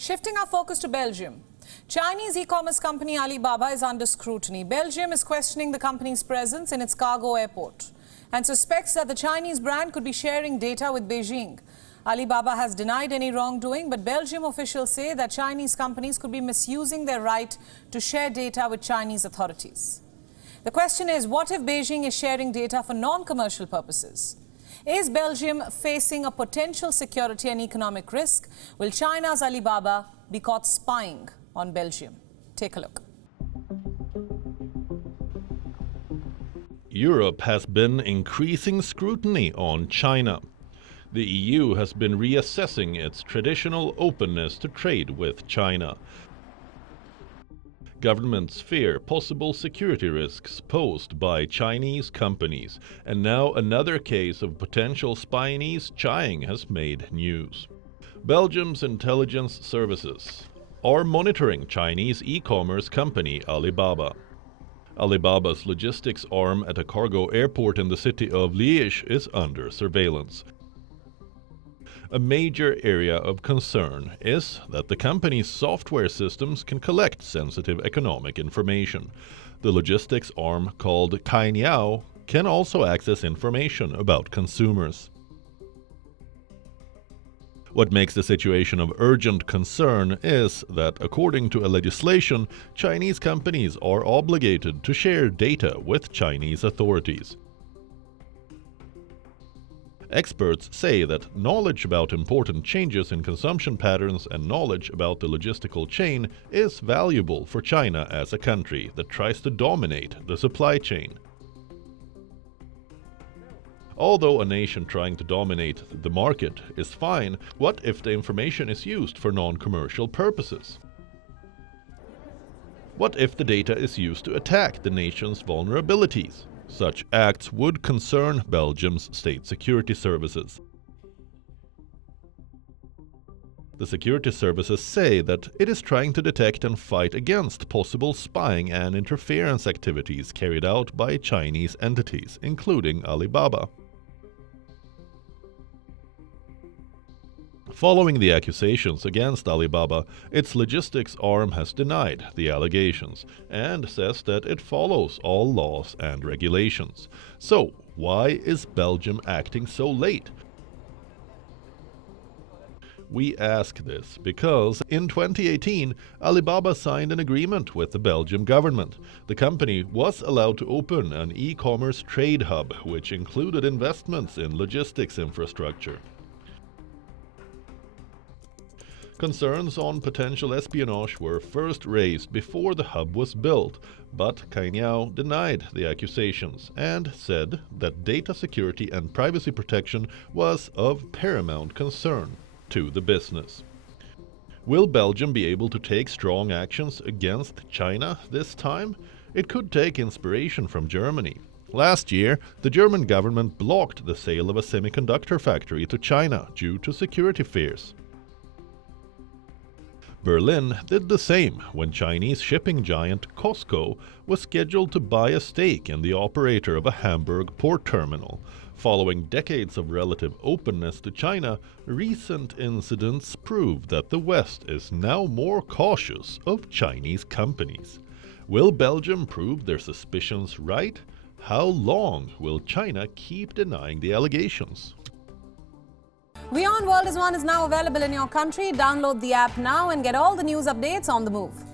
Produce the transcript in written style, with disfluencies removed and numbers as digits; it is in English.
Shifting our focus to Belgium. Chinese e-commerce company Alibaba is under scrutiny. Belgium is questioning the company's presence in its cargo airport and suspects that the Chinese brand could be sharing data with Beijing. Alibaba has denied any wrongdoing, but Belgium officials say that Chinese companies could be misusing their right to share data with Chinese authorities. The question is, what if Beijing is sharing data for non-commercial purposes? Is Belgium facing a potential security and economic risk? Will China's Alibaba be caught spying on Belgium? Take a look. Europe has been increasing scrutiny on China. The EU has been reassessing its traditional openness to trade with China. Governments fear possible security risks posed by Chinese companies, and now another case of potential spionage China has made news. Belgium's intelligence services are monitoring Chinese e-commerce company Alibaba. Alibaba's logistics arm at a cargo airport in the city of Liège is under surveillance. A major area of concern is that the company's software systems can collect sensitive economic information. The logistics arm, called Cainiao, can also access information about consumers. What makes the situation of urgent concern is that, according to a legislation, Chinese companies are obligated to share data with Chinese authorities. Experts say that knowledge about important changes in consumption patterns and knowledge about the logistical chain is valuable for China as a country that tries to dominate the supply chain. Although a nation trying to dominate the market is fine, what if the information is used for non-commercial purposes? What if the data is used to attack the nation's vulnerabilities? Such acts would concern Belgium's state security services. The security services say that it is trying to detect and fight against possible spying and interference activities carried out by Chinese entities, including Alibaba. Following the accusations against Alibaba, its logistics arm has denied the allegations and says that it follows all laws and regulations. So, why is Belgium acting so late? We ask this because in 2018, Alibaba signed an agreement with the Belgian government. The company was allowed to open an e-commerce trade hub, which included investments in logistics infrastructure. Concerns on potential espionage were first raised before the hub was built, but Cainiao denied the accusations and said that data security and privacy protection was of paramount concern to the business. Will Belgium be able to take strong actions against China this time? It could take inspiration from Germany. Last year, the German government blocked the sale of a semiconductor factory to China due to security fears. Berlin did the same when Chinese shipping giant COSCO was scheduled to buy a stake in the operator of a Hamburg port terminal. Following decades of relative openness to China, recent incidents prove that the West is now more cautious of Chinese companies. Will Belgium prove their suspicions right? How long will China keep denying the allegations? WION World is now available in your country. Download the app now and get all the news updates on the move.